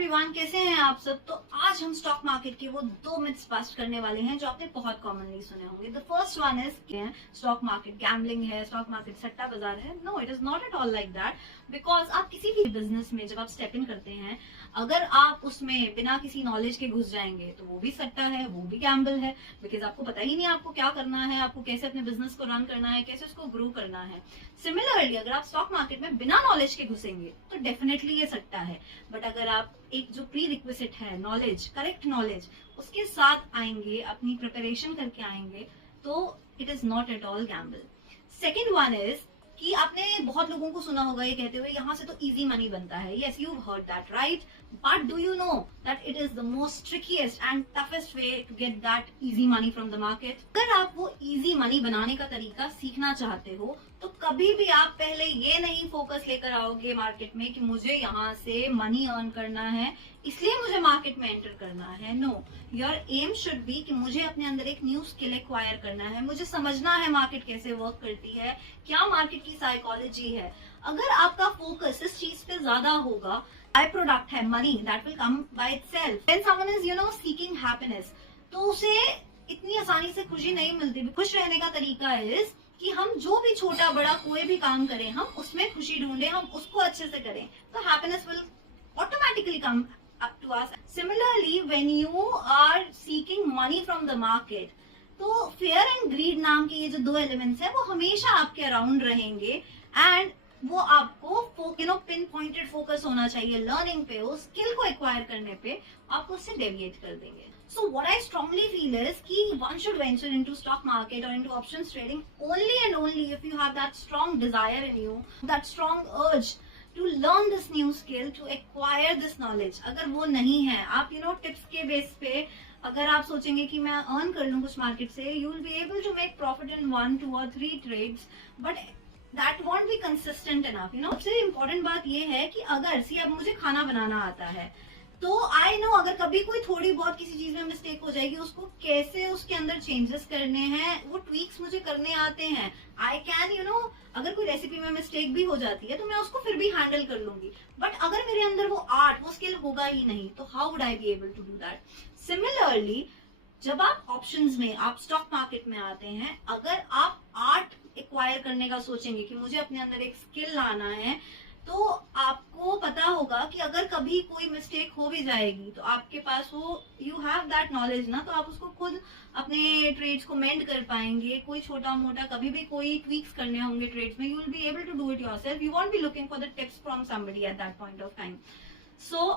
Everyone, कैसे हैं आप सब। तो आज हम स्टॉक मार्केट के वो दो मिथ्स बस्ट करने वाले हैं जो आपने बहुत कॉमनली सुने होंगे। The first one is stock market gambling है, स्टॉक मार्केट सट्टा बाजार है। No, it is not at all like that. Because आप किसी भी बिजनेस में जब आप स्टेप इन करते हैं, अगर आप उसमें बिना किसी नॉलेज के घुस जाएंगे तो वो भी सट्टा है, वो भी गैम्बल है। बिकॉज आपको पता ही नहीं आपको क्या करना है, आपको कैसे अपने बिजनेस को रन करना है, कैसे उसको ग्रो करना है। सिमिलरली अगर आप स्टॉक मार्केट में बिना नॉलेज के घुसेंगे तो डेफिनेटली ये सट्टा है। बट अगर आप एक जो प्री रिक्विजिट है नॉलेज, करेक्ट नॉलेज, उसके साथ आएंगे, अपनी प्रिपरेशन करके आएंगे, तो it is not at all Gamble. Second one is कि आपने बहुत लोगों को सुना होगा ये कहते हुए यहाँ से तो इजी मनी बनता है। Yes, you heard that, right? But do you know that it is the most trickiest and toughest way to get that easy money from the market. अगर आप वो इजी मनी बनाने का तरीका सीखना चाहते हो तो कभी भी आप पहले ये नहीं फोकस लेकर आओगे मार्केट में कि मुझे यहाँ से मनी अर्न करना है इसलिए मुझे मार्केट में एंटर करना है। No, your aim should be कि मुझे अपने अंदर एक न्यू स्किल एक्वायर करना है, मुझे समझना है मार्केट कैसे वर्क करती है, क्या मार्केट की साइकोलॉजी है। अगर आपका फोकस इस चीज पे ज्यादा होगा, बाय प्रोडक्ट है money, that will come by itself. When someone is seeking happiness, तो उसे इतनी आसानी से खुशी नहीं मिलती। खुश रहने का तरीका इज कि हम जो भी छोटा बड़ा कोई भी काम करें, हम उसमें खुशी ढूंढे, हम उसको अच्छे से करें, तो happiness will automatically come up to us. Similarly, when you are seeking money from the market, तो fear and greed नाम के ये जो दो एलिमेंट्स हैं वो हमेशा आपके अराउंड रहेंगे एंड वो आपको पिन पॉइंटेड फोकस होना चाहिए लर्निंग पे, उस स्किल को एक्वायर करने पे, आपको उससे डेविएट कर देंगे। So what I strongly feel is कि one should venture into stock market or into options trading only and only if you have that strong desire in you, that strong urge to learn this new skill, to acquire this knowledge। अगर वो नहीं है, आप tips के base पे अगर आप सोचेंगे कि मैं अर्न कर लूं कुछ मार्केट से, you will be able to make profit in 1, 2 or 3 trades, but that won't be consistent enough। सबसे इम्पोर्टेंट बात ये है कि अगर अब मुझे खाना बनाना आता है तो आई नो अगर कभी कोई थोड़ी बहुत किसी चीज में मिस्टेक हो जाएगी, उसको कैसे उसके अंदर चेंजेस करने हैं, वो ट्वीक्स मुझे करने आते हैं। आई कैन अगर कोई रेसिपी में मिस्टेक भी हो जाती है तो मैं उसको फिर भी हैंडल कर लूंगी। बट अगर मेरे अंदर वो आर्ट, वो स्किल होगा ही नहीं, तो how would I be able to do that. Similarly जब आप ऑप्शंस में, आप स्टॉक मार्केट में आते हैं, अगर आप आर्ट एक्वायर करने का सोचेंगे कि मुझे अपने अंदर एक स्किल लाना है, तो आपको पता होगा कि अगर कभी कोई मिस्टेक हो भी जाएगी तो आपके पास वो यू हैव दैट नॉलेज ना, तो आप उसको खुद अपने ट्रेड्स को मेंड कर पाएंगे। कोई छोटा मोटा कभी भी कोई ट्वीक्स करने होंगे ट्रेड्स में, you will be able to do it yourself. You won't be looking for the tips from somebody at that point of time. So